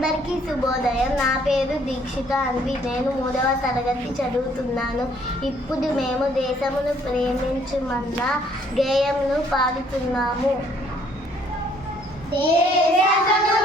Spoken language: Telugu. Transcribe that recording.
అందరికీ శుభోదయం. నా పేరు దీక్షిత అన్వి. నేను 3వ తరగతి చదువుతున్నాను. ఇప్పుడు మేము దేశమును ప్రేమించుమన్న గేయంను పాడుతున్నాము. దేశమును